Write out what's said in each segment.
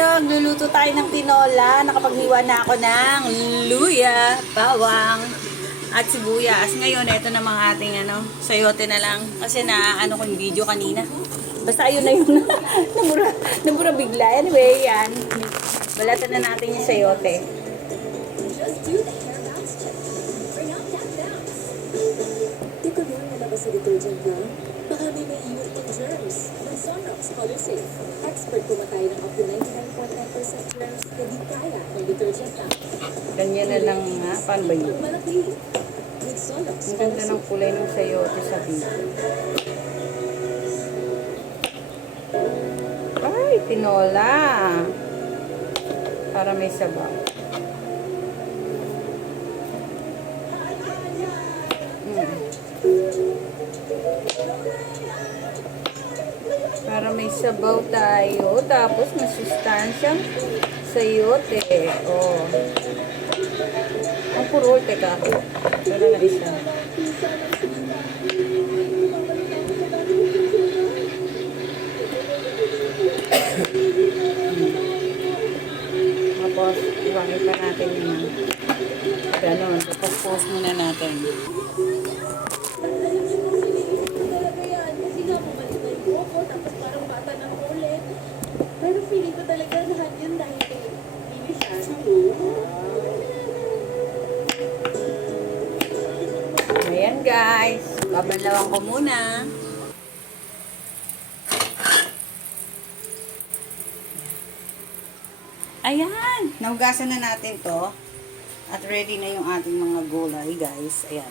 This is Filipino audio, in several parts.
Luluto tayo ng tinola. Nakapaghiwa na ako ng luya, bawang, at sibuyas. Ngayon, ito na mga ating sayote na lang. Kasi na ko yung video kanina. Basta ayun na yun. nabura bigla. Anyway, yan. Balatan na natin yung sayote. Di ko rin nalabas sa detergent na. Baka may iiwan pang germs. Ng Sunrox Color Safe. Expert kumatay ng up to 99.9% germs na di kaya ng detergent na. Ganyan na lang nga. Paano ba yun? Malaki. With Sunrox Ang Color ganda ng Safe. kulay ng sayote sa video. Ay, tinola. Para may sabaw. Para may sabaw tayo. Tapos masustansyang sayote. Oh. Ang puro. Teka. Pero na isa. Tapos, iwangin pa natin yun. Ganon. Tapos, muna natin. Pero feeling ko talaga lahat yun dahil kay Bibi siya. Ayan guys. Babalawan ko muna. Ayan. Nahugasan na natin to. At ready na yung ating mga gulay guys. Ayan.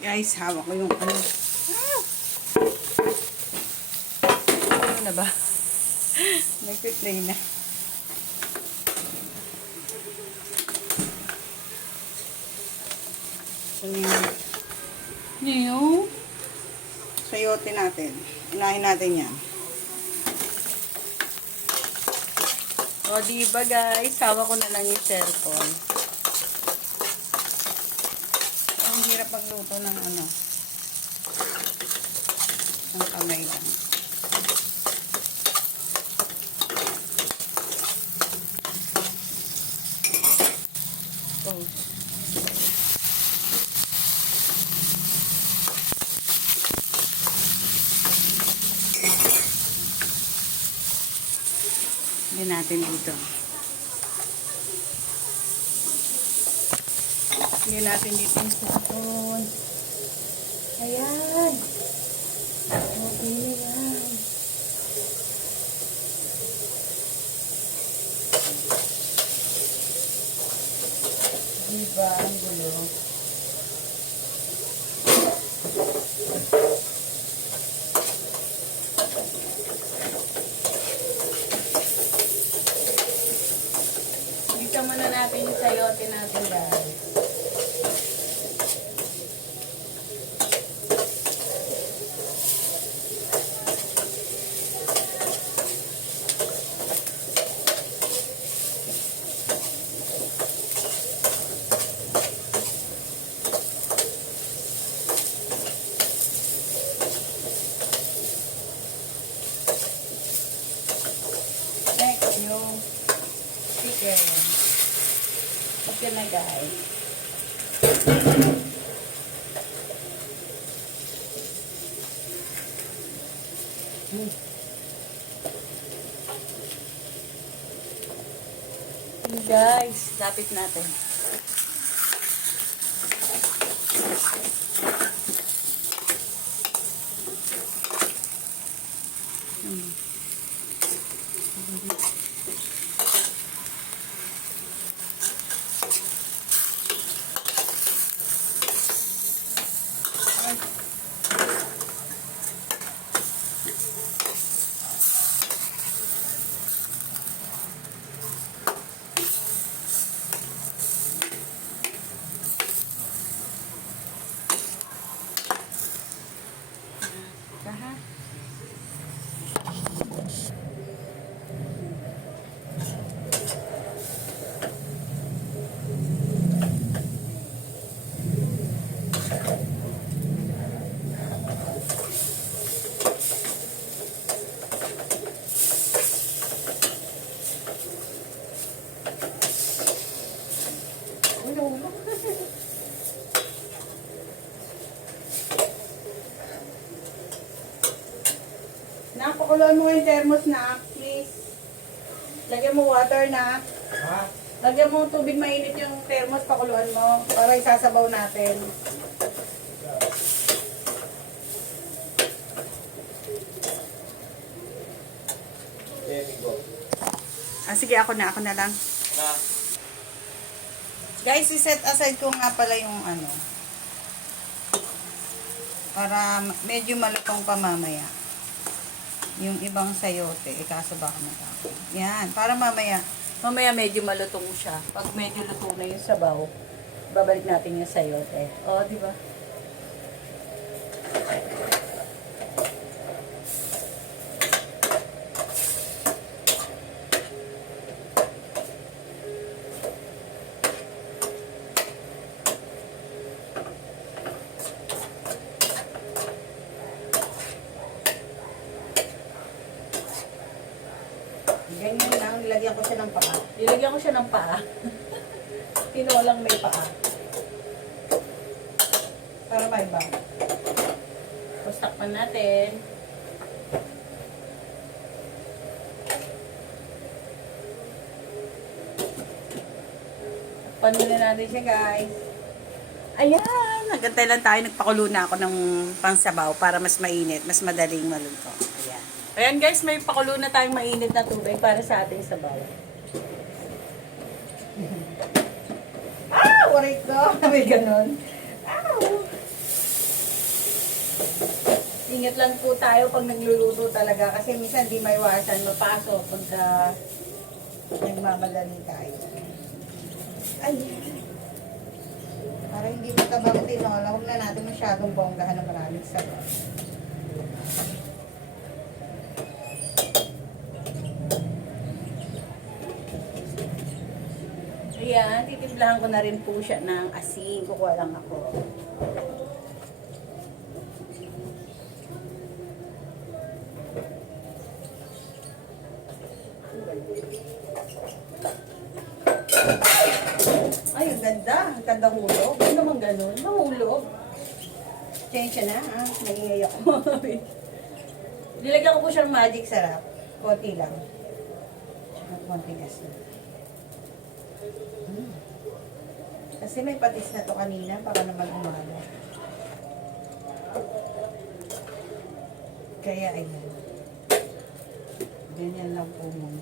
Guys, hawak ko yung ano. Ano na ba? Nag-play na. So, yung sayote natin. Unahin natin yan. O, diba guys? Hawak ko na lang yung cellphone. Ang hirap magluto ng ng kamay lang. Oh. Hindi natin dito. Hindi natin dito yung spoon. Ayan. Okay na yan. Diba? Ang gulo. Dito muna natin yung sayote natin guys. Yung chicken. Chicken na guys. Guys, lapit natin. Ulo. Napakuluan mo yung thermos na, please. Lagyan mo water na. Ha? Lagyan mo tubig mainit yung thermos, pakuluan mo para isasabaw natin. Okay, bingo. Sige, ako na lang. Na. Guys, i-set aside ko nga pala yung ano. Para medyo malutong pa mamaya. Yung ibang sayote, kaso baka matapon. Yan, para mamaya medyo malutong siya. Pag medyo luto na yung sabaw, babalik natin yung sayote. O, di ba? Ganyan lang, nilagyan ko siya ng paa. Nilagyan ko siya ng paa. Tinolang may paa. Para may bang. Tapos takpan natin. Takpan muna natin siya, guys. Ayan! Nagantay lang tayo. Nagpakulo na ako ng pangsabaw para mas mainit, mas madaling maluto. Ayan. Ayan guys, may pakulo na tayong mainit na tubig para sa ating sabaw. Waray ko. May ganon. Ingat lang po tayo pag nagluluto talaga kasi minsan di maiwasan mapasok pagka nagmamadali tayo. Ay! Para hindi matabang tinola, huwag na natin masyadong bonggahan ng maraming sabaw. Ayan, titimplahan ko na rin po siya ng asin. Kukuha lang ako. Ay, ang ganda. Ang ganda hulog. Ano naman ganun? Mahulog. Change na, ha? Nangingay ako. Nilagyan ko po siyang magic sarap. Konti lang. Konti gas na. Kasi may patis na to kanina, baka naman umalo. Kaya ayun. Ganyan lang po muna.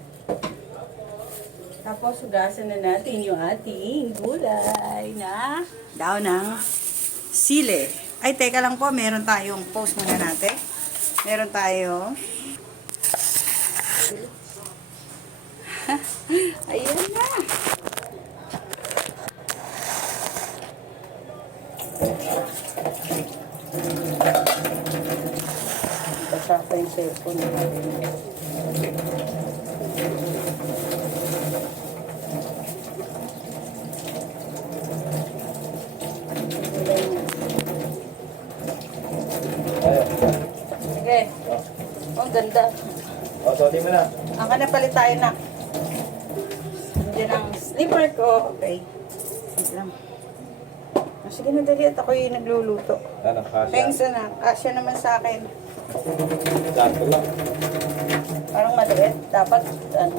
Tapos hugasan na natin yung ating gulay na daw ng sili. Ay, teka lang po, meron tayong post muna natin. Meron tayo. Ayun na. Kasapa yung cellphone natin. Sige. Oh, ang ganda. O, sorry mo na. Ang napalit tayo na. Diyan ang slipper ko. Okay. Wait lang. Sige na dali at ako yung nagluluto. Ano, kasya? Thanks na. Kasya naman sa akin. Sakto lang. Parang maliit. Dapat, ano.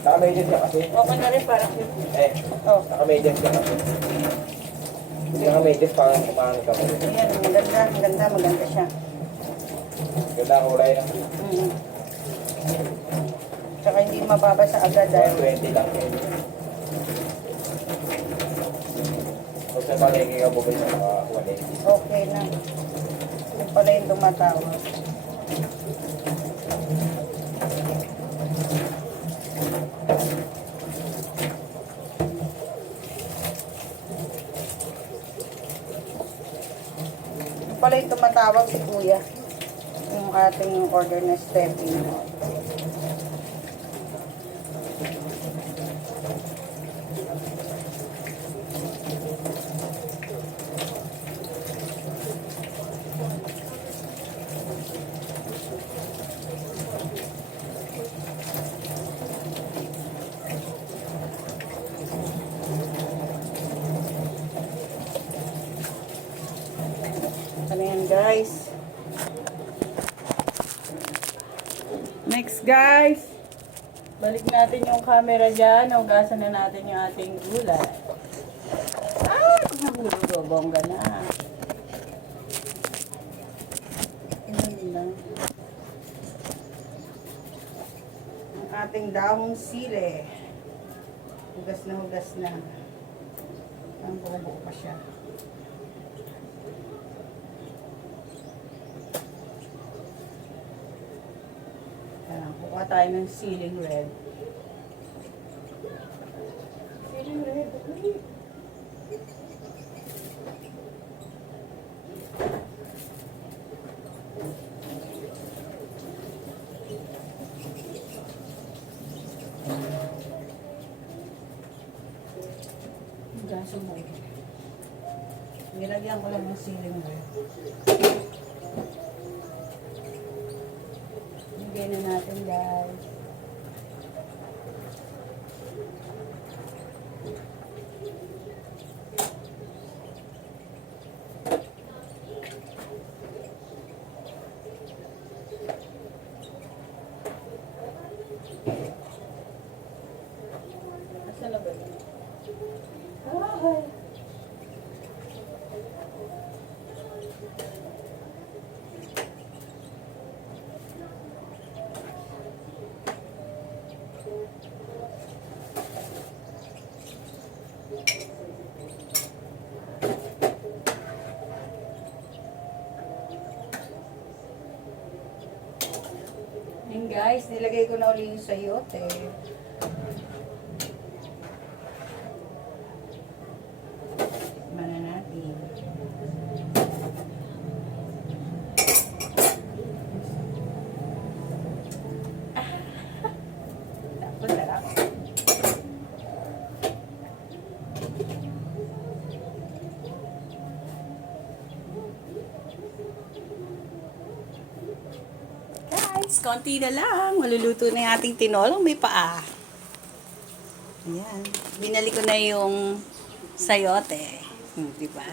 Naka-medium ka kasi. Okay na rin parang yun. Oh. Naka-medium ka kasi. Naka-medium parang kumano ka kasi. Ayan, ang ganda, maganda siya. Ganda ang kulay na. Tsaka hindi mababasa agad dahil 120 lang. Kung sa palengke ka bukay sa mga 180. okay na. Yung pala yung tumatawag. Yung pala yung tumatawag si Kuya. Yung ating order na stepping. guys. Next guys. Balik natin yung camera dyan. Hugasan na natin yung ating gulay. Ah! Nahulog, bongga na. Ilan lang. Ang ating dahong sili. Hugas na hugas na. Ang buo pa siya. Ayan, kuha tayo ng ceiling red. Ceiling red, okay. Gaso mo. Nilagyan ko lang ng ceiling red. Lagay na natin guys. Asa na ba yun? Ah, Yun guys, nilagay ko na uli yung sayote. Tikman na natin. Tapos sarap. Guys, konti na lang. Maluluto na yung ating tinolang may paa. Ayan. Binalik ko na yung sayote. Diba?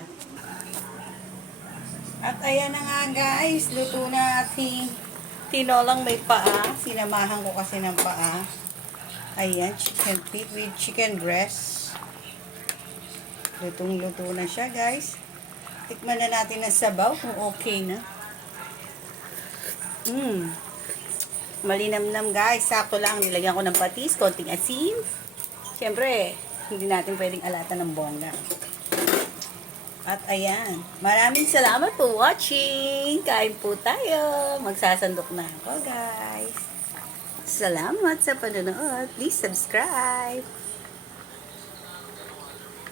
At ayan na nga guys. Luto na ating tinolang may paa. Sinamahan ko kasi ng paa. Ayan. Chicken feet with chicken breast. Lutong-luto na siya guys. Tikman na natin ang sabaw kung okay na. Malinamnam guys. Sakto lang. Nilagyan ko ng patis, konting asin. Siyempre, hindi natin pwedeng alatan ng bongga. At ayan. Maraming salamat for watching. Kain po tayo. Magsasandok na ako guys. Salamat sa panonood. Please subscribe.